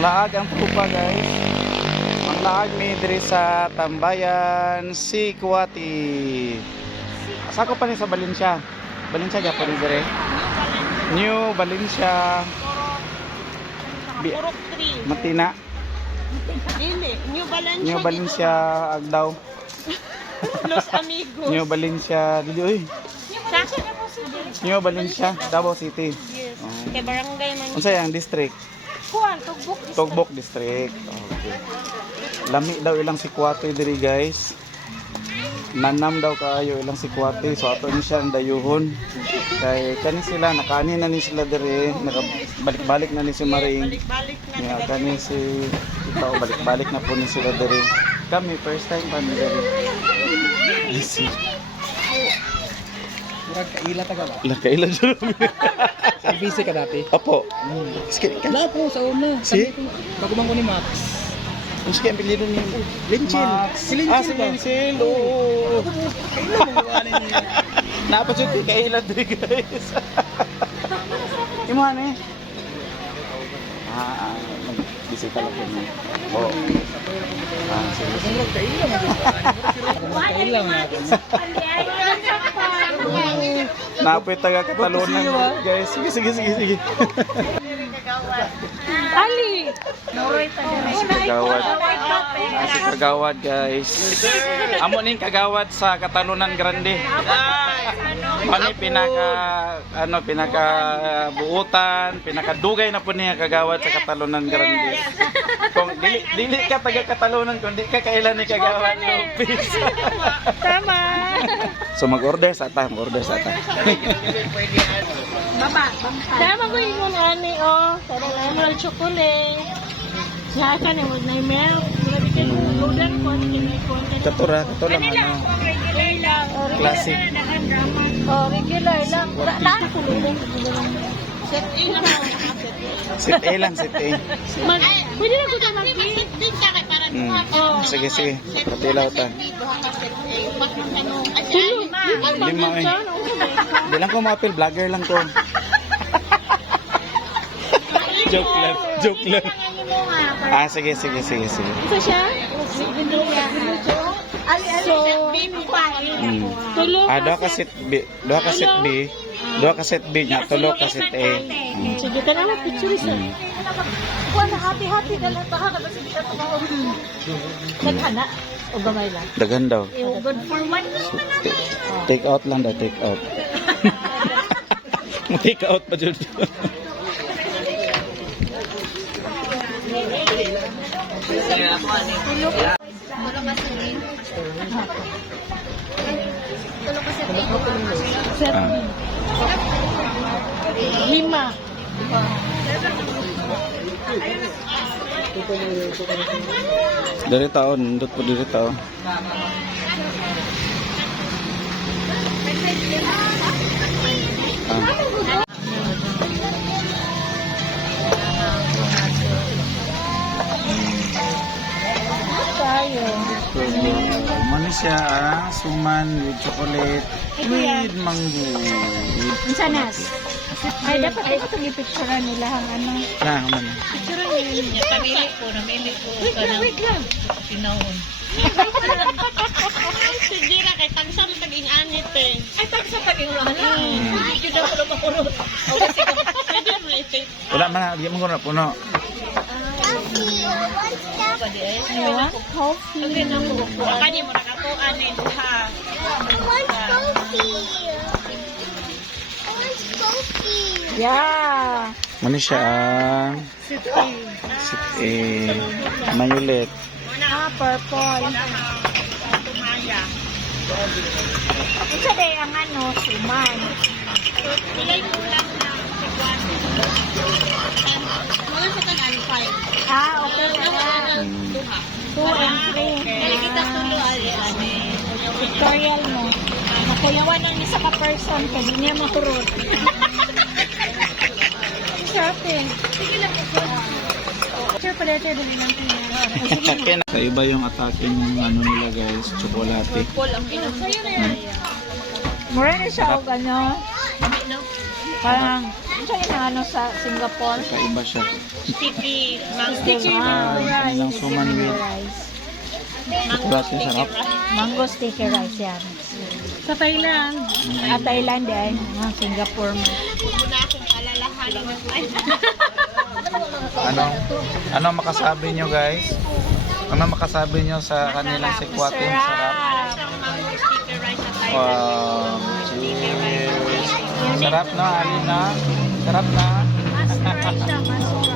Manglaag ang trupa guys. Manglaag mi diri sa Tambayan Sikwati. Sako pa ni sa Valencia. Valencia gyapon ni dire. New Valencia. Purok 3. Matina. Dili, New Valencia. New Valencia Agdaw. Los Amigos. New Valencia dili oy. New Valencia Davao City. Yes. Oh. Kay barangay man. Unsa yang district? Kuan, Tugbok. Tugbok district. Okay. Lami daw ilang Sikwati diri guys. Nanam daw kaayo ilang Sikwati, so ato ni siya ang dayuhon. Kay kani sila nakani na ni sila diri, nakabalik-balik na ni si Maring. Balik na. Yeah, kani si ikaw balik-balik na po ni sila diri. Kami first time pa ni diri. Easy. Murag kaila taga ba? La kaila jud. Busy ka dati? Opo. Skip ka. Wala po, sa una. Si? Bago man ko ni Max. Ang skip pilido ni Linchil. Max. Si Linchil Ah, si ba? Linchil. Oo. Kaila mo gawain niya. Napasud kay kaila diri guys. Imo ani? Bisita lang po niya. Oo. Sige. Murag kaila mo. Murag kaila mo natin. Napoy taga Katalunan guys. Sige. Ali. Kagawad. Si Kagawad guys. Amo ning Kagawad sa Katalunan Grande. Ano pinaka buutan, pinakadugay na po niya Kagawad sa Katalunan Grande. Kung dili ka taga Katalunan, kung di ka kailan ni Kagawad Lopez. Tama. So mag-order sa ata. Baba. Tama ko yung ani oh. Para lang mo chocolate. Ya ka ni mo na milk. Grabe ka golden ko ni ko. Katura lang ano. Classic. Oh, regular lang. Lahat ko lang. Set A lang. Set A lang, set A. Pwede na ko ta mag-set ka kay para Sige. Patilaw ta. Lima eh. Di lang ko ma-appeal, vlogger lang ko. Joke lang. Sige. Ito siya? So, tulo Doha ka set B, doha ka set B nya, tulo ka set A. sige ka na picture isa. Kuha na happy na lang taha kasi di ka tumawag. Naghana o gamay lang. Dagan daw. Good for one. Take out lang daw, take out. Take out pa jud. Lima. Dari taon, ndot po diri taon. Tayo. Ano siya, suman with chocolate with mango. Insanas. Ay, dapat ay ito i-picturean nila ang ano. Nah, man. Picturean nila. Namili ko Wait lang. sinahon. Sige na, kay tagsa mo taging anit eh. Ay, pag sa pag-iulahan lang. Yun daw ko makurot. O kasi Pwede mo ito. Wala man, di mo ko na puno. Ewan? Coffee. baka di mo nakakuan eh. Ha. Yeah. Ano siya? Sit A. Mayulit. Purple. Tumaya. Isa day ang ano, suman. Ilay mo lang na mga sa tanan 5. Okay na. 2 and 3. Kaya kita tulo ali. Tutorial mo. Nakulawan ang isa ka person kasi niya makurot. Sarap eh. Sige lang ito. Sure, pala ito dali lang ito. Sa iba yung atake ng ano nila guys, tsokolate. Pol ang pinag. Mura na siya o ano. Parang, siya yung ano sa Singapore. Kaiba siya. Sticky mango. Sticky mango rice. Kanilang suman with rice. chocolate yung sarap. Mango sticky rice yan. Sa Thailand. Thailand din. Singapore mo. Muna akong alalahanin ng Ano makasabi nyo guys? Ano makasabi nyo sa kanilang sikwate? Sarap. Parang mango sticky rice sa Thailand. Wow. Cheers. Sarap no, Alina? Sarap na.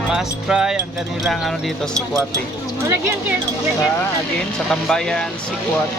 Must try ang kanilang ano dito, sikwate. Lagyan kayo. Again, sa Tambayan, sikwate.